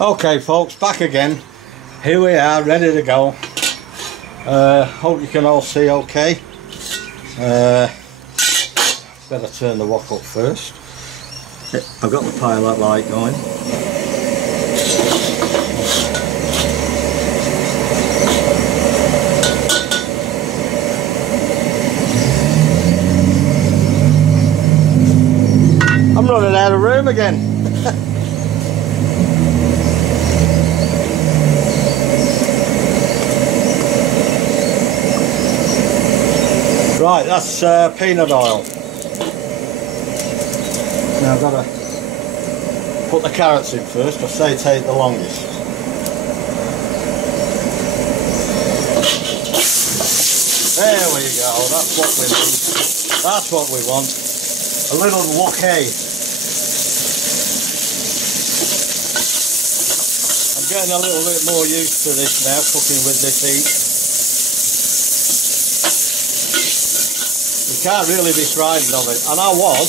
Okay folks, back again. Here we are, ready to go. Hope you can all see okay. Better turn the wok up first. I've got the pilot light going. I'm running out of room again. Right, that's peanut oil. Now I've got to put the carrots in first. I say take the longest. There we go, that's what we need. That's what we want. A little wok-ay. I'm getting a little bit more used to this now, cooking with this heat. You can't really be frightened of it, and I was,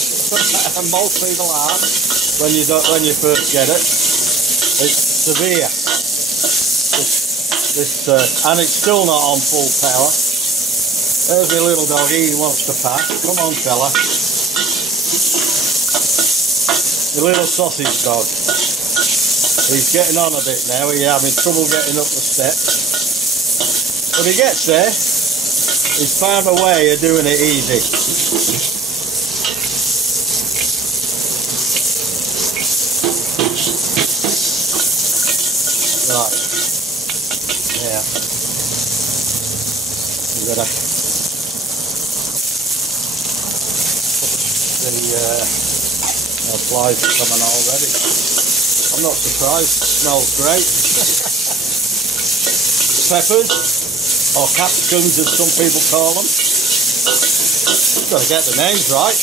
and most people are when you first get it. It's severe. And it's still not on full power. There's my little doggy, he wants to pack. Come on, fella. The little sausage dog. He's getting on a bit now. He's having trouble getting up the steps, but he gets there. He's found a way of doing it easy. Right. Yeah. You gotta put the flies are coming already. I'm not surprised. It smells great. Peppers. Or capsicums, as some people call them. Got to get the names right.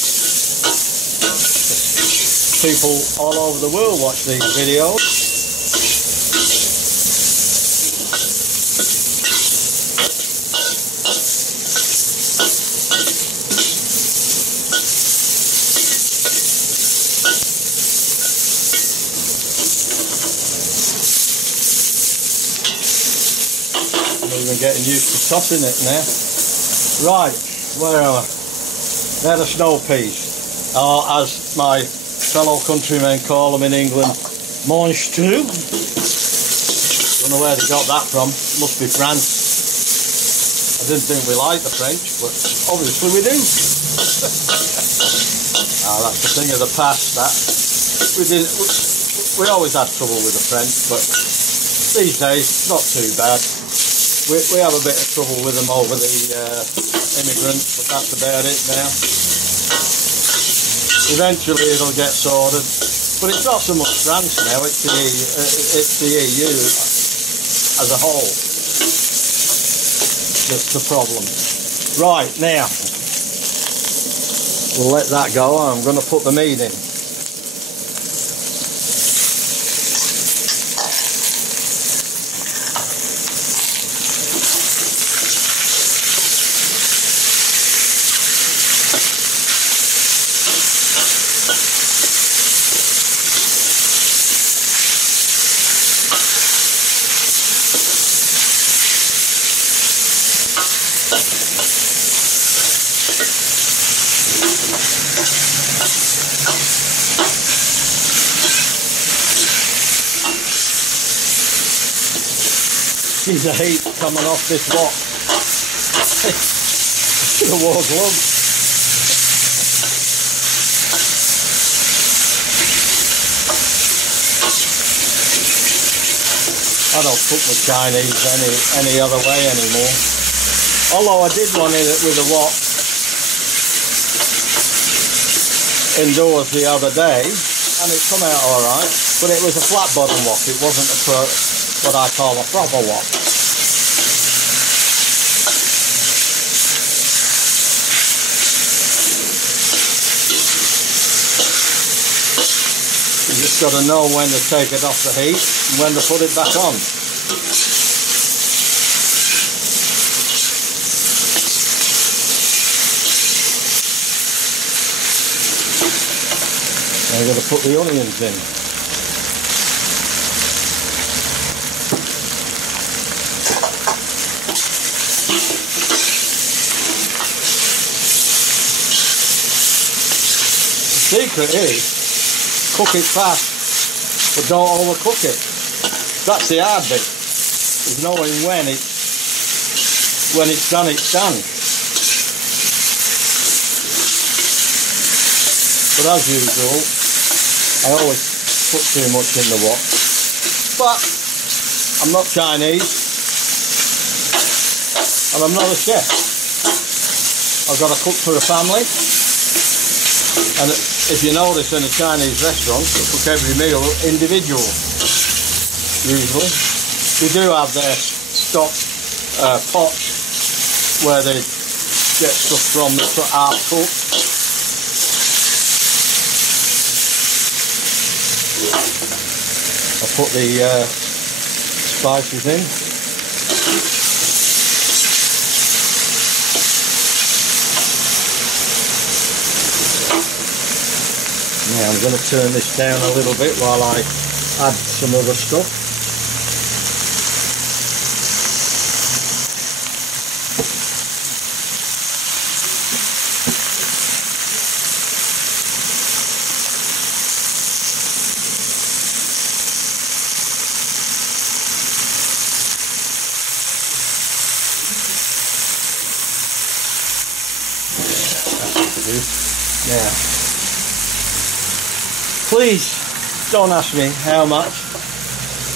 People all over the world watch these videos. We're getting used to tossing it now. Right, where are we? They're the snow peas, or as my fellow countrymen call them in England, mange tout. Don't know where they got that from. Must be France. I didn't think we liked the French, but obviously we do. That's the thing of the past. That we always had trouble with the French, but these days it's not too bad. We have a bit of trouble with them over the immigrants, but that's about it now. Eventually it'll get sorted, but it's not so much France now, it's the EU as a whole that's the problem. Right, now, we'll let that go. I'm going to put the meat in. Geez, the heat coming off this wok. Should have wore gloves. I don't cook with Chinese any other way anymore. Although I did one in it with a wok indoors the other day, and it come out alright, but it was a flat bottom wok, it wasn't what I call a proper wok. You just got to know when to take it off the heat and when to put it back on. Now you've got to put the onions in. The secret is cook it fast, but don't overcook it. That's the hard bit, is knowing when it's done, it's done. But as usual, I always put too much in the wok. But I'm not Chinese, and I'm not a chef. I've got to cook for a family, and if you notice in a Chinese restaurant, they cook every meal individual. Usually, they do have their stock pots where they get stuff from that's half cooked. I'll put the spices in. Now I'm going to turn this down a little bit while I add some other stuff. Now, please don't ask me how much.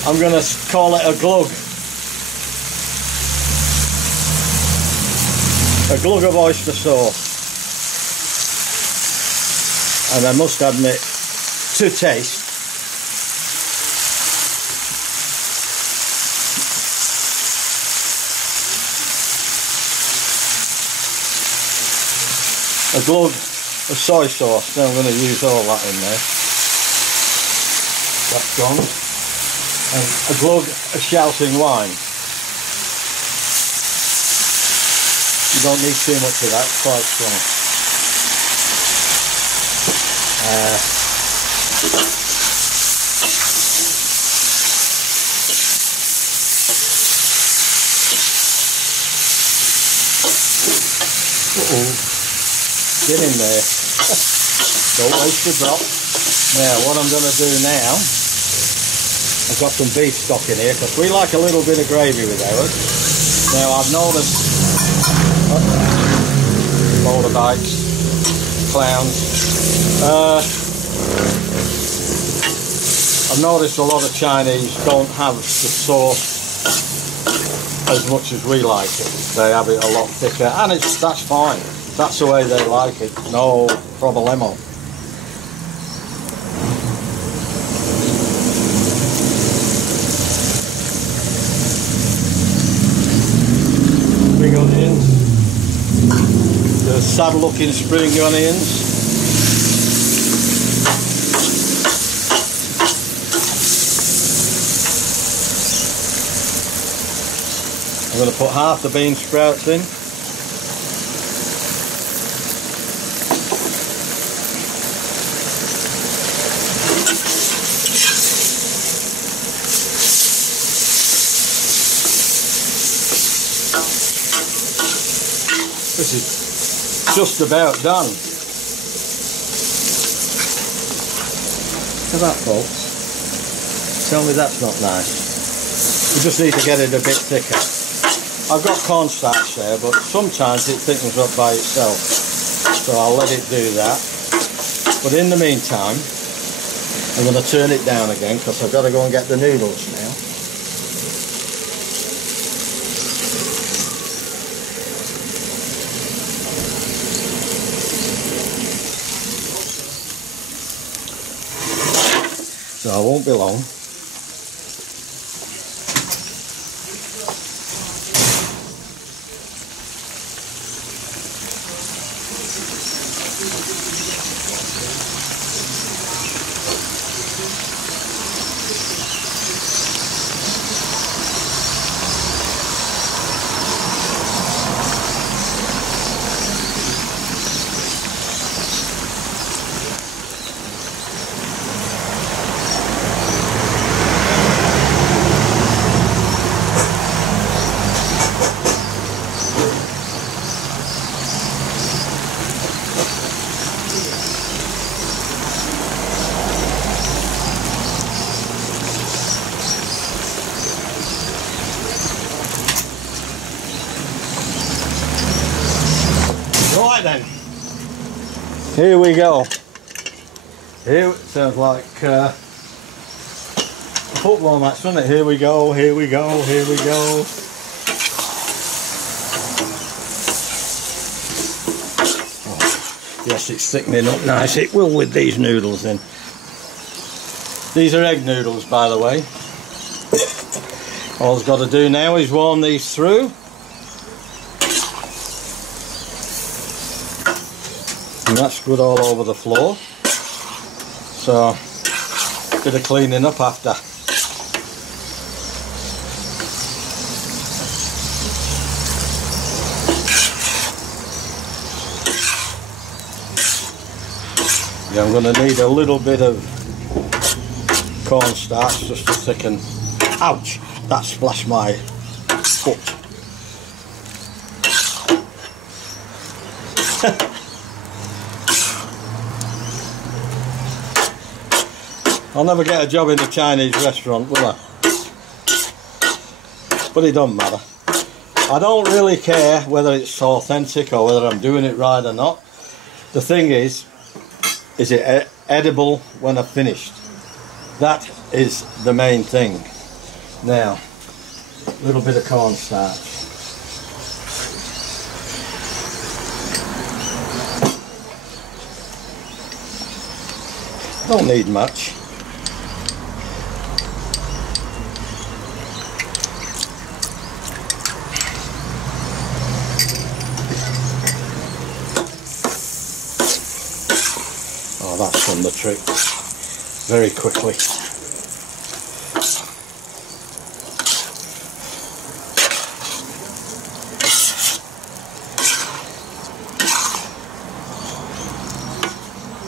I'm going to call it a glug. A glug of oyster sauce. And I must admit, to taste, a glug of soy sauce. Now I'm going to use all that in there. That's gone. And a glug of shouting wine. You don't need too much of that, it's quite strong. Get in there. Don't waste a drop. Now what I'm going to do now, I've got some beef stock in here because we like a little bit of gravy with ours. Now I've noticed motorbikes, clowns. I've noticed a lot of Chinese don't have the sauce as much as we like it. They have it a lot thicker, and that's fine. That's the way they like it. No problemo. Spring onions. The sad looking spring onions. I'm going to put half the bean sprouts in. This is just about done. Look at that, folks. Tell me that's not nice. We just need to get it a bit thicker. I've got cornstarch there, but sometimes it thickens up by itself, so I'll let it do that. But in the meantime, I'm going to turn it down again because I've got to go and get the noodles now. So I won't be long. Here we go. Here it sounds like a football match, doesn't it? Here we go, here we go, here we go. Oh, yes, it's thickening up nice. It will with these noodles then. These are egg noodles, by the way. All I've got to do now is warm these through. And that's good all over the floor. So, a bit of cleaning up after. Yeah, I'm going to need a little bit of cornstarch just to thicken. Ouch! That splashed my foot. I'll never get a job in a Chinese restaurant, will I? But it don't matter. I don't really care whether it's authentic or whether I'm doing it right or not. The thing is it edible when I've finished? That is the main thing. Now, a little bit of cornstarch. Don't need much. Oh, that's done the trick very quickly.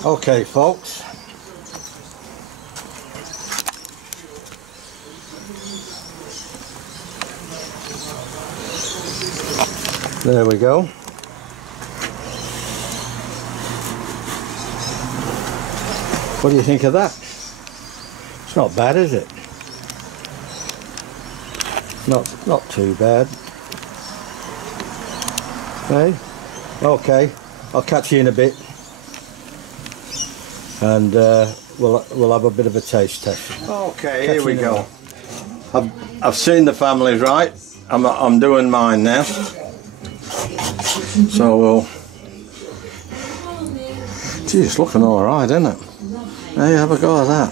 Okay, folks. There we go. What do you think of that? It's not bad, is it? Not too bad. Hey? Okay, I'll catch you in a bit. And we'll have a bit of a taste test. Okay, here we go. I've seen the family, right? I'm doing mine now. So we'll. Gee, it's looking all right, isn't it? Hey, have a go at that.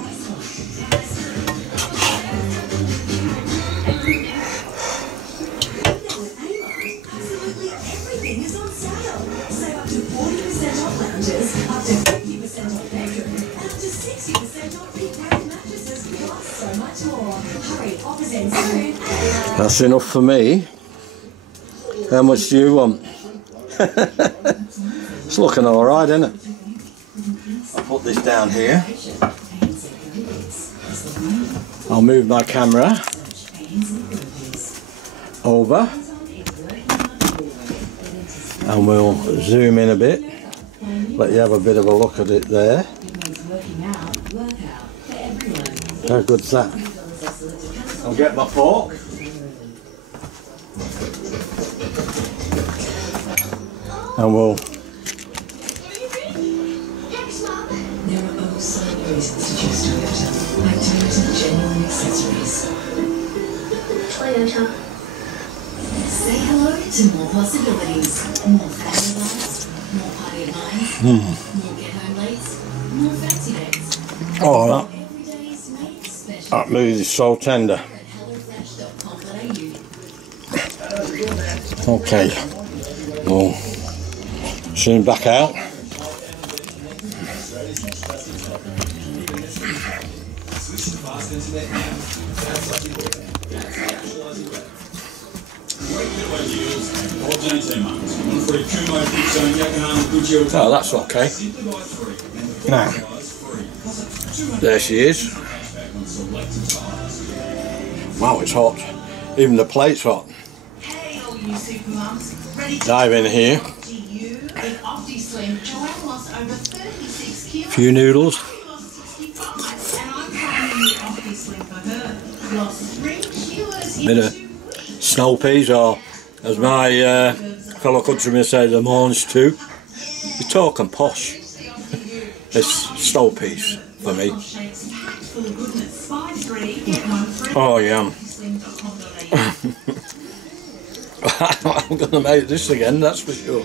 That's enough for me. How much do you want? It's looking alright, isn't it? I'll put this down here. I'll move my camera over and we'll zoom in a bit. Let you have a bit of a look at it there. How good's that? I'll get my fork. And we'll. There are oh so many reasons to choose Toyota. Like Toyota genuine accessories. Toyota. Say hello to more possibilities. More family lives, more party lines, more get home lates, more fancy days. Oh, that move is so tender. Okay, we'll zoom back out. Oh, that's okay. Now, there she is. Wow, it's hot. Even the plate's hot. Dive in here. A few noodles. Bit of snow peas, or as my fellow countrymen say, the morns too. You're talking posh. This snow piece for me. Oh yeah. I'm gonna make this again, that's for sure.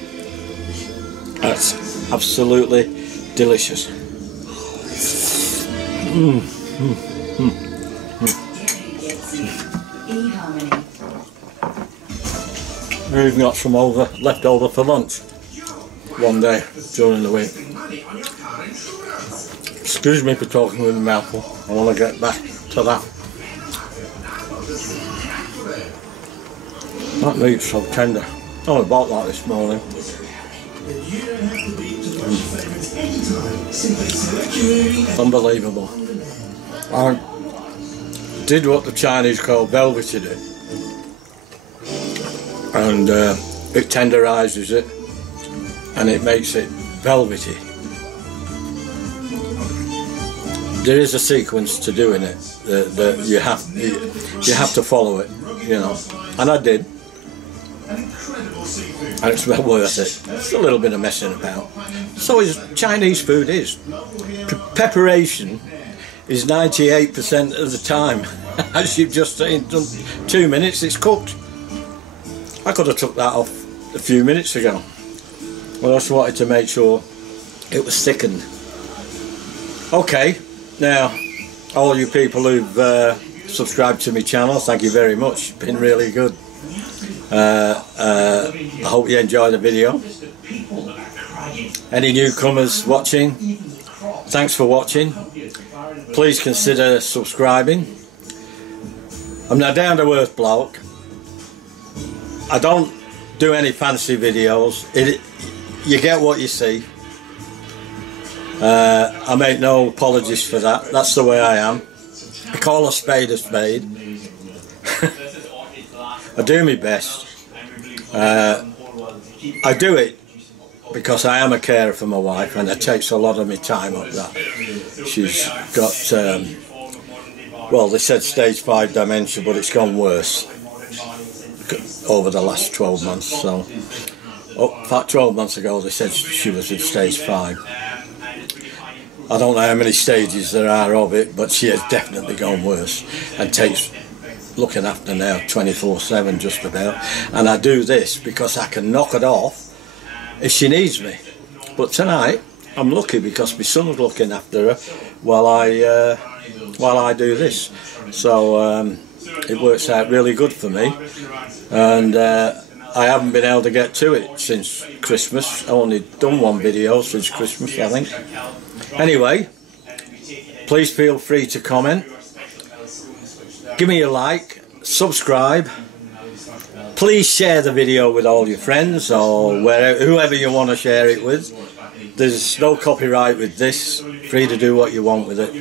That's absolutely delicious. We've even got some left over for lunch one day during the week. Excuse me for talking with my mouth full. I want to get back to that. That meat's so tender. I only bought that this morning. Unbelievable. I did what the Chinese call velvety did. And it tenderises it and it makes it velvety. There is a sequence to doing it that you have to follow it, you know, and I did, and it's well worth it. It's a little bit of messing about. So is Chinese food is. Preparation is 98% of the time. As you've just seen, done 2 minutes, it's cooked. I could have took that off a few minutes ago. Well, I just wanted to make sure it was thickened. Okay, now all you people who've subscribed to my channel, thank you very much. It's been really good. I hope you enjoy the video. Any newcomers watching, thanks for watching. Please consider subscribing. I'm a down to earth bloke. I don't do any fancy videos. You get what you see. I make no apologies for that. That's the way I am. I call a spade a spade. I do my best. I do it because I am a carer for my wife, and it takes a lot of my time up that. She's got, well, they said stage 5 dementia, but it's gone worse over the last 12 months. So, in fact, 12 months ago they said she was in stage 5. I don't know how many stages there are of it, but she has definitely gone worse and takes looking after now 24/7 just about. And I do this because I can knock it off if she needs me. But tonight I'm lucky because my son's looking after her while I do this. So it works out really good for me. And I haven't been able to get to it since Christmas. I've only done one video since Christmas, I think. Anyway, please feel free to comment. Give me a like, subscribe. Please share the video with all your friends or whoever you want to share it with. There's no copyright with this. Free to do what you want with it.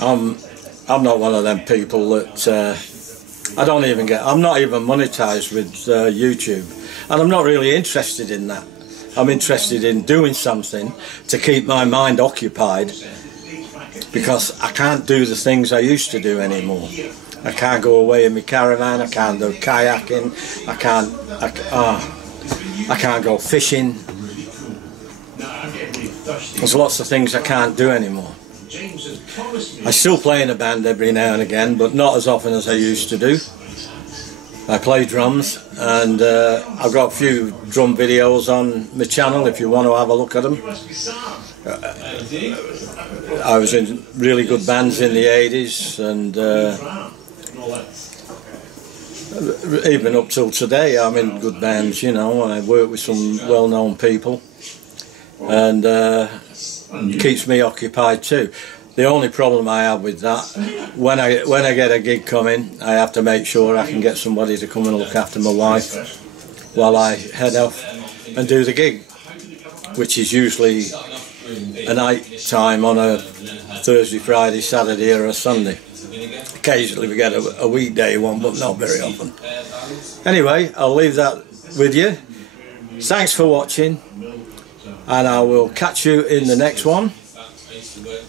I'm not one of them people that I'm not even monetized with YouTube, and I'm not really interested in that. I'm interested in doing something to keep my mind occupied, because I can't do the things I used to do anymore. I can't go away in my caravan, I can't do kayaking, I can't go fishing. There's lots of things I can't do anymore. I still play in a band every now and again, but not as often as I used to do. I play drums, and I've got a few drum videos on my channel if you want to have a look at them. I was in really good bands in the 80s, and even up till today I'm in good bands, you know. I work with some well-known people, and it keeps me occupied too. The only problem I have with that, when I get a gig coming, I have to make sure I can get somebody to come and look after my wife while I head off and do the gig, which is usually a night time on a Thursday, Friday, Saturday or a Sunday. Occasionally we get a weekday one, but not very often. Anyway, I'll leave that with you. Thanks for watching, and I will catch you in the next one.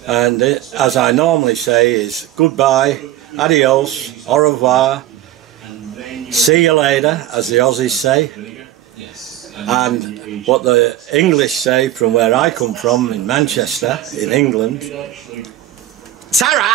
And as I normally say is goodbye, adios, au revoir, see you later, as the Aussies say, and what the English say from where I come from in Manchester, in England. Sarah!